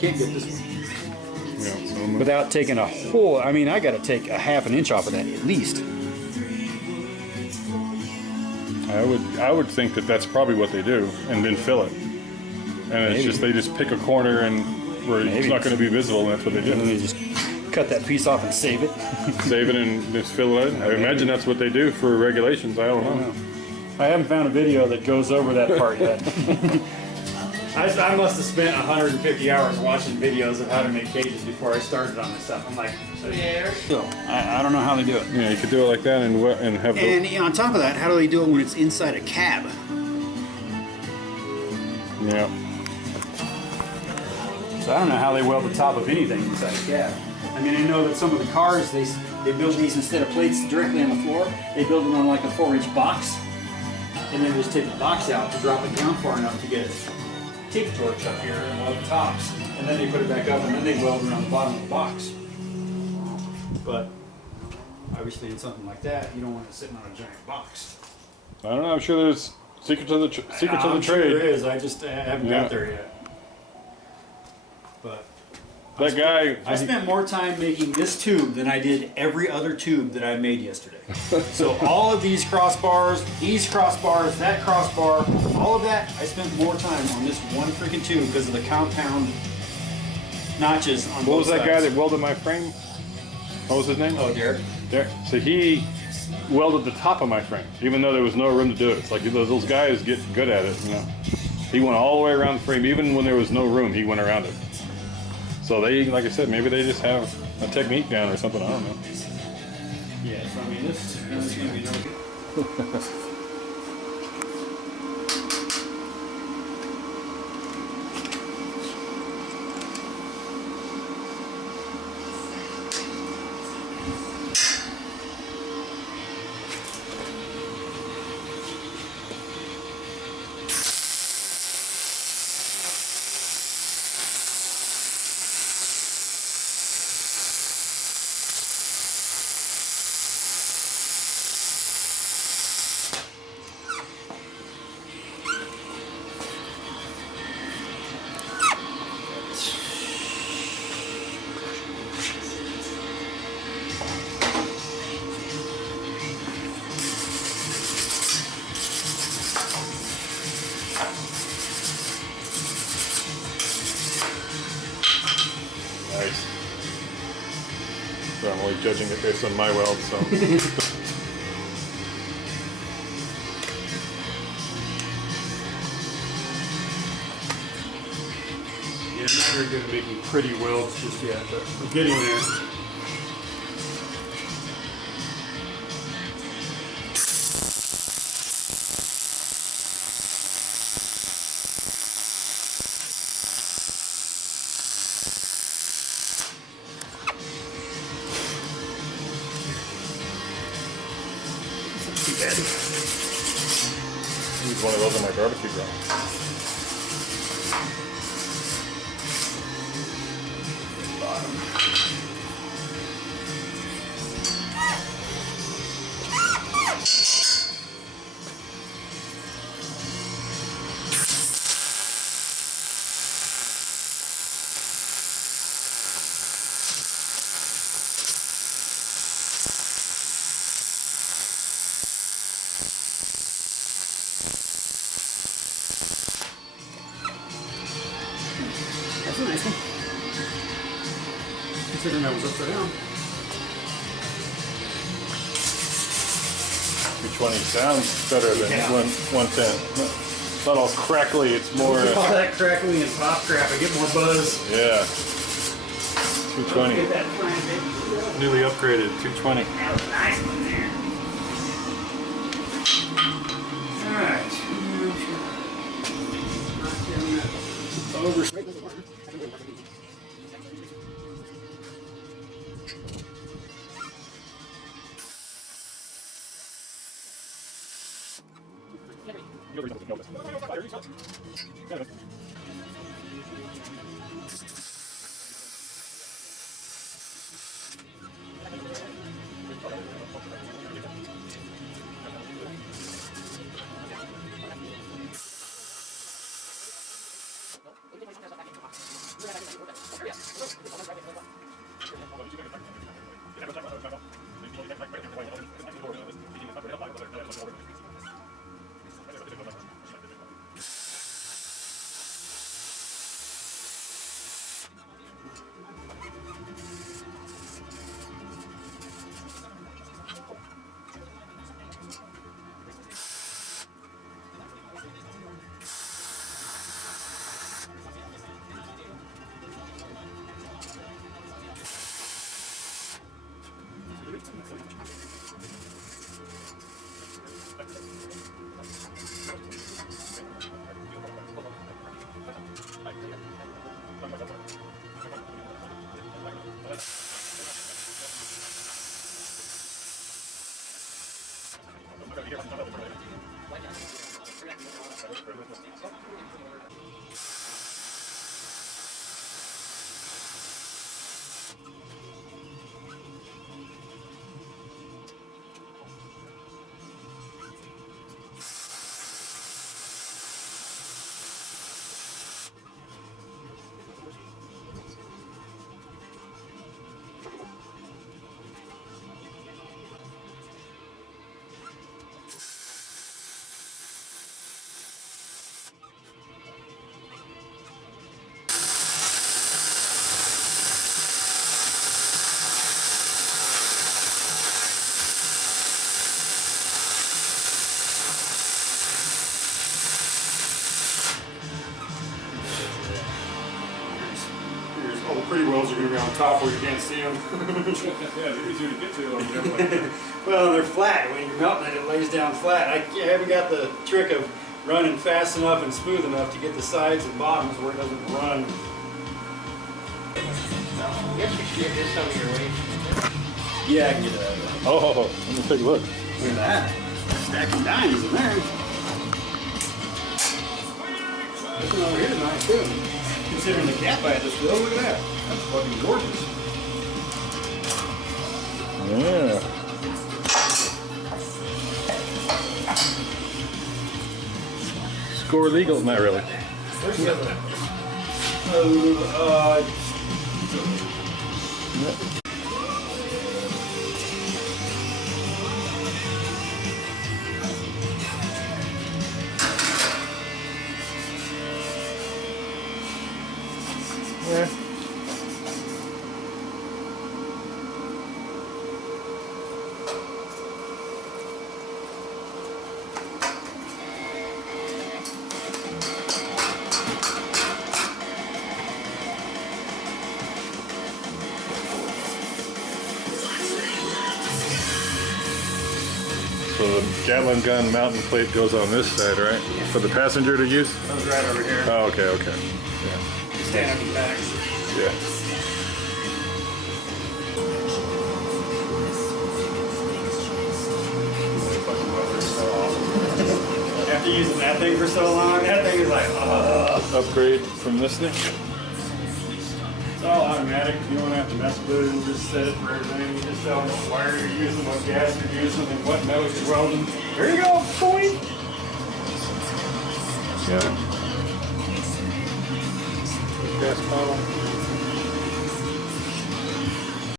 Can't get this one. Yeah, without taking a whole, I mean, I got to take a ½ an inch off of that at least. I would think that that's probably what they do, and then fill it. And it's just they just pick a corner and where it's not going to be visible, and that's what they do. And then they just cut that piece off and save it. Save it and just fill it in. I imagine that's what they do for regulations. I don't know. I haven't found a video that goes over that part yet. I must have spent 150 hours watching videos of how to make cages before I started on this stuff. I'm like, so yeah. So I don't know how they do it. Yeah, you could do it like that and have. And on top of that, how do they do it when it's inside a cab? Yeah. So I don't know how they weld the top of anything inside a cab. I mean, I know that some of the cars they build these instead of plates directly on the floor. They build them on like a 4-inch box, and then just take the box out to drop it down far enough to get it TIG torch up here and weld the tops, and then they put it back up, and then they weld around the bottom of the box. But obviously, in something like that, you don't want it sitting on a giant box. I don't know. I'm sure there's secrets of the trade. Sure there is. I just haven't got there yet. But that guy. I spent more time making this tube than I did every other tube that I made yesterday. So all of these crossbars, that crossbar, all of that, I spent more time on this one freaking tube because of the compound notches on both sides. What was that guy that welded my frame? What was his name? Oh, Derek. Derek. So he welded the top of my frame, even though there was no room to do it. It's like those guys get good at it, you know. He went all the way around the frame, even when there was no room, he went around it. So they, like I said, maybe they just have a technique down or something, I don't know. Yeah, so I mean, this is going to be no good. Nice. So I'm only judging it based on my weld, so. Yeah, I'm not very good at making pretty welds just yet, but I'm getting there. Use one of those on my barbecue grill. That's a nice one. Considering that was upside down. 220 sounds better than 110. Not all crackly, it's more. All that crackling and pop crap, I get more buzz. Yeah. 220. Get that flying baby. Newly upgraded, 220. That was a nice one there. Alright. Over. All the pretty wells are going to be on top where you can't see them. Yeah, they're easier to get to. Well, they're flat. When you're melting it, it lays down flat. I haven't got the trick of running fast enough and smooth enough to get the sides and bottoms where it doesn't run. I guess you should get this some of your weight. Yeah, I can get that. Oh, let me take a look. Look at that. Stack of dimes in there. This one over here is nice too. Considering the gap I had to fill, look at that. That's fucking gorgeous. Yeah. Score legal? Not really. Where's the other Yeah. So the Gatling gun mounting plate goes on this side, right? Yeah. For the passenger to use? Comes right over here. Oh, okay, okay. Yeah. You stand up and back. Yeah. After using that thing for so long, that thing is like, Upgrade from this thing? It's all automatic. You don't have to mess with it. You just set it for everything. You just tell them what wire you're using, what gas you're using, and what metal you're welding. There you go, boy. Yeah. Gas bottle.